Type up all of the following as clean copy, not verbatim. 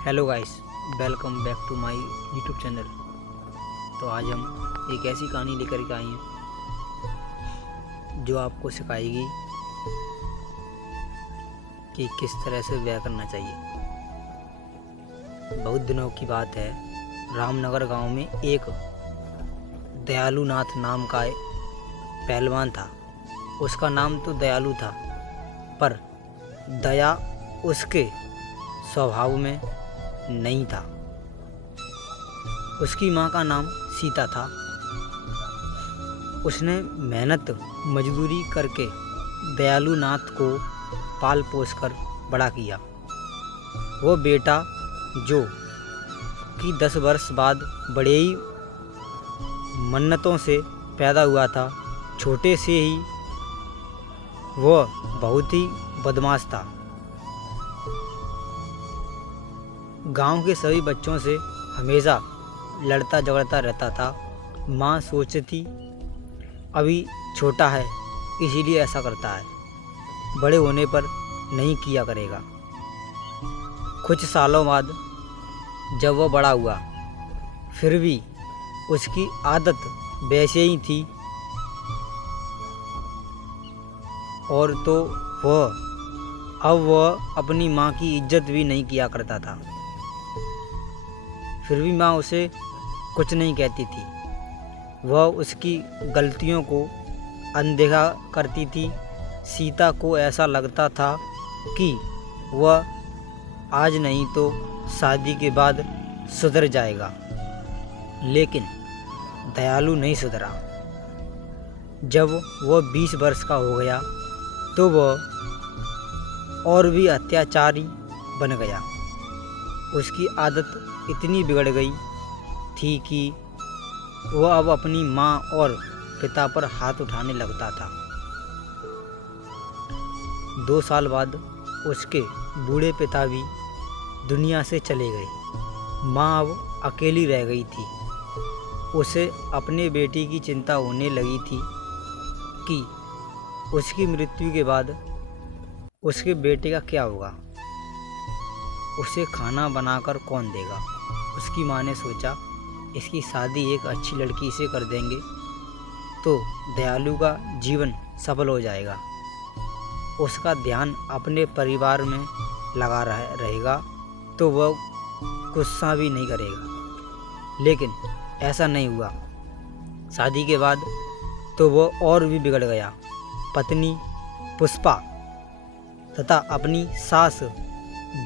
Hello guys, welcome back to my YouTube channel. तो आज हम एक ऐसी कहानी लेकर के आए हैं जो आपको सिखाएगी कि किस तरह से ब्याह करना चाहिए। बहुत दिनों की बात है, रामनगर गांव में एक दयालु नाथ नाम का एक पहलवान था। उसका नाम तो दयालु था, पर दया उसके स्वभाव में नहीं था। उसकी माँ का नाम सीता था। उसने मेहनत मजदूरी करके दयालु नाथ को पाल पोस कर बड़ा किया। वो बेटा जो कि 10 वर्ष बाद बड़े ही मन्नतों से पैदा हुआ था, छोटे से ही वह बहुत ही बदमाश था। गांव के सभी बच्चों से हमेशा लड़ता झगड़ता रहता था। माँ सोचती अभी छोटा है इसीलिए ऐसा करता है, बड़े होने पर नहीं किया करेगा। कुछ सालों बाद जब वह बड़ा हुआ, फिर भी उसकी आदत वैसे ही थी, और तो वह अपनी माँ की इज्जत भी नहीं किया करता था। फिर भी माँ उसे कुछ नहीं कहती थी। वह उसकी गलतियों को अनदेखा करती थी। सीता को ऐसा लगता था कि वह आज नहीं तो शादी के बाद सुधर जाएगा, लेकिन दयालु नहीं सुधरा। जब वह 20 वर्ष का हो गया तो वह और भी अत्याचारी बन गया। उसकी आदत इतनी बिगड़ गई थी कि वह अब अपनी माँ और पिता पर हाथ उठाने लगता था। 2 साल बाद उसके बूढ़े पिता भी दुनिया से चले गए। माँ अब अकेली रह गई थी। उसे अपने बेटी की चिंता होने लगी थी कि उसकी मृत्यु के बाद उसके बेटे का क्या होगा, उसे खाना बनाकर कौन देगा। उसकी माँ ने सोचा, इसकी शादी एक अच्छी लड़की से कर देंगे तो दयालु का जीवन सफल हो जाएगा। उसका ध्यान अपने परिवार में लगा रहेगा तो वह गुस्सा भी नहीं करेगा। लेकिन ऐसा नहीं हुआ। शादी के बाद तो वह और भी बिगड़ गया। पत्नी पुष्पा तथा अपनी सास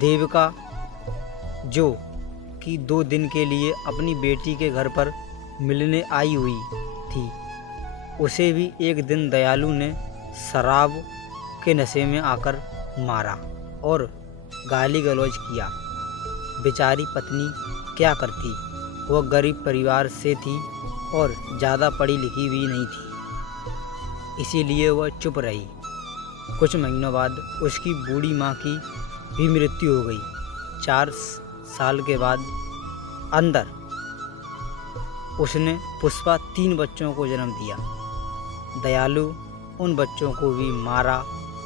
देविका, जो कि 2 दिन के लिए अपनी बेटी के घर पर मिलने आई हुई थी, उसे भी एक दिन दयालु ने शराब के नशे में आकर मारा और गाली गलौज किया। बेचारी पत्नी क्या करती, वह गरीब परिवार से थी और ज़्यादा पढ़ी लिखी भी नहीं थी, इसीलिए वह चुप रही। कुछ महीनों बाद उसकी बूढ़ी माँ की भी मृत्यु हो गई। 4 साल के बाद अंदर उसने पुष्पा 3 बच्चों को जन्म दिया। दयालु उन बच्चों को भी मारा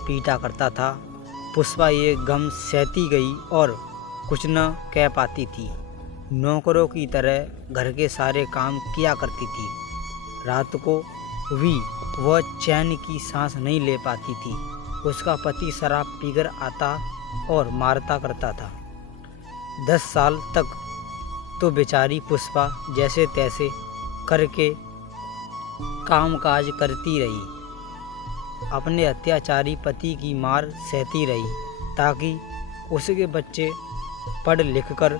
पीटा करता था। पुष्पा ये गम सहती गई और कुछ न कह पाती थी। नौकरों की तरह घर के सारे काम किया करती थी। रात को भी वह चैन की सांस नहीं ले पाती थी। उसका पति शराब पीकर आता और मारता करता था। 10 साल तक तो बेचारी पुष्पा जैसे तैसे करके कामकाज करती रही, अपने अत्याचारी पति की मार सहती रही, ताकि उसके बच्चे पढ़ लिख कर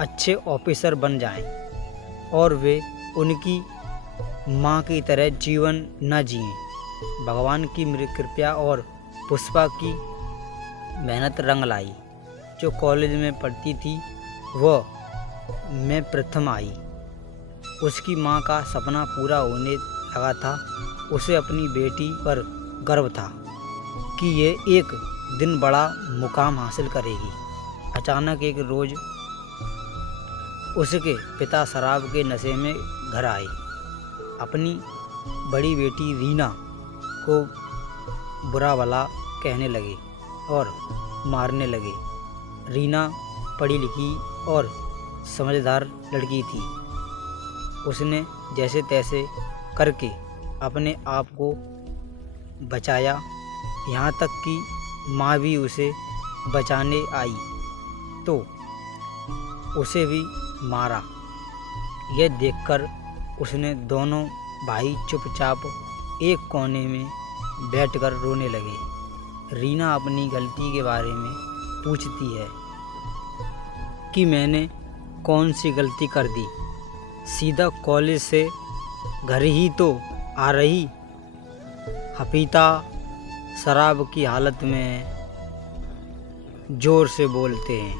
अच्छे ऑफिसर बन जाएं और वे उनकी माँ की तरह जीवन न जिएं। भगवान की कृपा और पुष्पा की मेहनत रंग लाई। जो कॉलेज में पढ़ती थी वह में प्रथम आई। उसकी माँ का सपना पूरा होने लगा था। उसे अपनी बेटी पर गर्व था कि ये एक दिन बड़ा मुकाम हासिल करेगी। अचानक एक रोज़ उसके पिता शराब के नशे में घर आए। अपनी बड़ी बेटी रीना को बुरा भला कहने लगे और मारने लगे। रीना पढ़ी लिखी और समझदार लड़की थी। उसने जैसे तैसे करके अपने आप को बचाया, यहाँ तक कि माँ भी उसे बचाने आई तो उसे भी मारा। यह देखकर उसने दोनों भाई चुपचाप एक कोने में बैठकर रोने लगे। रीना अपनी गलती के बारे में पूछती है कि मैंने कौन सी गलती कर दी, सीधा कॉलेज से घर ही तो आ रही। हफीता शराब की हालत में जोर से बोलते हैं,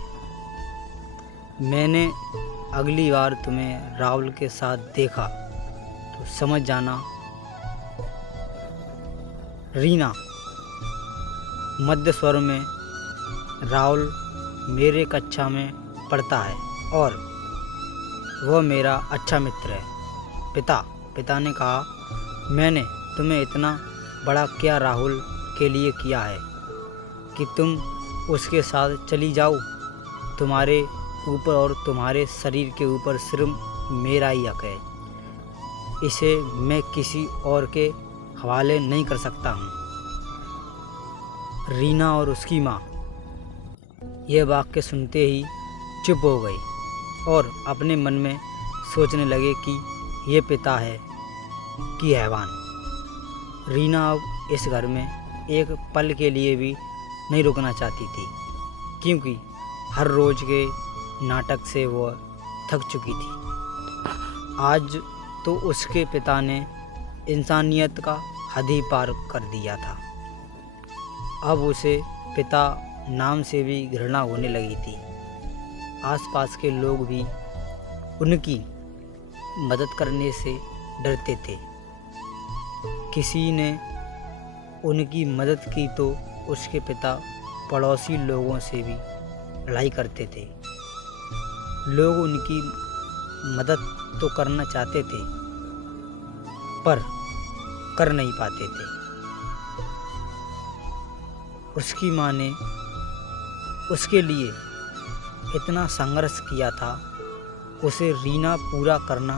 मैंने अगली बार तुम्हें राहुल के साथ देखा तो समझ जाना। रीना मध्य स्वर में, राहुल मेरे कक्षा में पढ़ता है और वह मेरा अच्छा मित्र है। पिता ने कहा, मैंने तुम्हें इतना बड़ा क्या राहुल के लिए किया है कि तुम उसके साथ चली जाओ। तुम्हारे ऊपर और तुम्हारे शरीर के ऊपर सिर्फ मेरा ही हक है, इसे मैं किसी और के हवाले नहीं कर सकता हूँ। रीना और उसकी माँ यह वाक्य सुनते ही चुप हो गई और अपने मन में सोचने लगे कि ये पिता है कि हैवान। रीना अब इस घर में एक पल के लिए भी नहीं रुकना चाहती थी, क्योंकि हर रोज के नाटक से वह थक चुकी थी। आज तो उसके पिता ने इंसानियत का हद ही पार कर दिया था। अब उसे पिता नाम से भी घृणा होने लगी थी। आसपास के लोग भी उनकी मदद करने से डरते थे। किसी ने उनकी मदद की तो उसके पिता पड़ोसी लोगों से भी लड़ाई करते थे। लोग उनकी मदद तो करना चाहते थे पर कर नहीं पाते थे। उसकी माँ ने उसके लिए इतना संघर्ष किया था, उसे रीना पूरा करना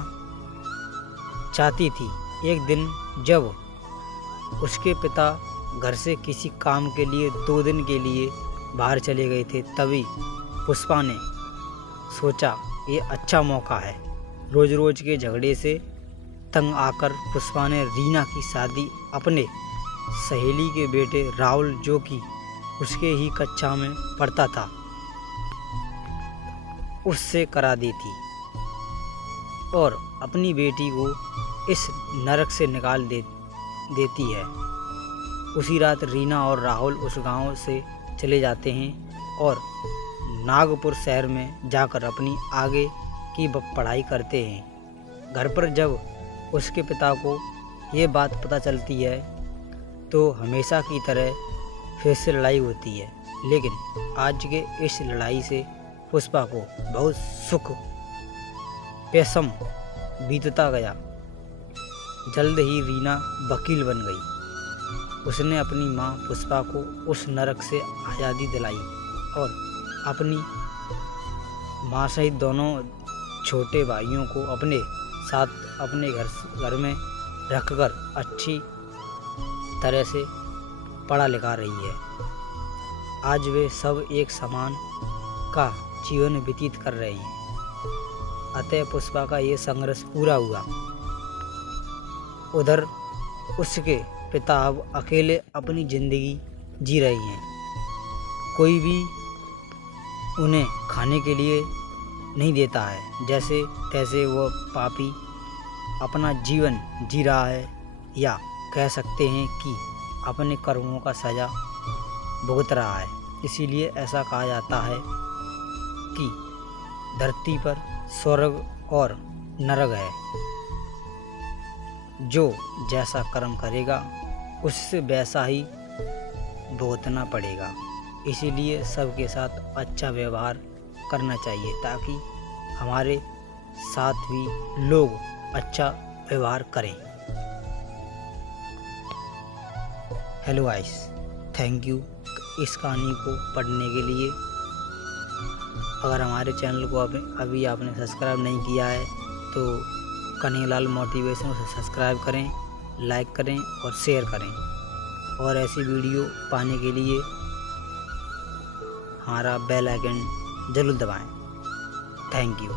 चाहती थी। एक दिन जब उसके पिता घर से किसी काम के लिए 2 दिन के लिए बाहर चले गए थे, तभी पुष्पा ने सोचा ये अच्छा मौका है। रोज रोज के झगड़े से तंग आकर पुष्पा ने रीना की शादी अपने सहेली के बेटे राहुल, जो कि उसके ही कक्षा में पढ़ता था, उससे करा दी थी और अपनी बेटी को इस नरक से निकाल देती है। उसी रात रीना और राहुल उस गांव से चले जाते हैं और नागपुर शहर में जाकर अपनी आगे की पढ़ाई करते हैं। घर पर जब उसके पिता को ये बात पता चलती है तो हमेशा की तरह फिर से लड़ाई होती है, लेकिन आज के इस लड़ाई से पुष्पा को बहुत सुख पैसम बीतता गया। जल्द ही रीना वकील बन गई। उसने अपनी माँ पुष्पा को उस नरक से आज़ादी दिलाई और अपनी माँ सहित दोनों छोटे भाइयों को अपने साथ अपने घर में रखकर अच्छी तरह से पढ़ा लिखा रही है। आज वे सब एक समान का जीवन व्यतीत कर रहे हैं। अतः पुष्पा का ये संघर्ष पूरा हुआ। उधर उसके पिता अब अकेले अपनी जिंदगी जी रही हैं। कोई भी उन्हें खाने के लिए नहीं देता है। जैसे तैसे वह पापी अपना जीवन जी रहा है, या कह सकते हैं कि अपने कर्मों का सजा भुगत रहा है। इसीलिए ऐसा कहा जाता है कि धरती पर स्वर्ग और नरक है। जो जैसा कर्म करेगा उससे वैसा ही भुगतना पड़ेगा। इसीलिए सबके साथ अच्छा व्यवहार करना चाहिए, ताकि हमारे साथ भी लोग अच्छा व्यवहार करें। हेलो गाइस, थैंक यू इस कहानी को पढ़ने के लिए। अगर हमारे चैनल को अभी आपने सब्सक्राइब नहीं किया है तो कन्हैयालाल मोटिवेशन उसे सब्सक्राइब करें, लाइक करें और शेयर करें। और ऐसी वीडियो पाने के लिए हमारा बेल आइकन ज़रूर दबाएं। Thank you.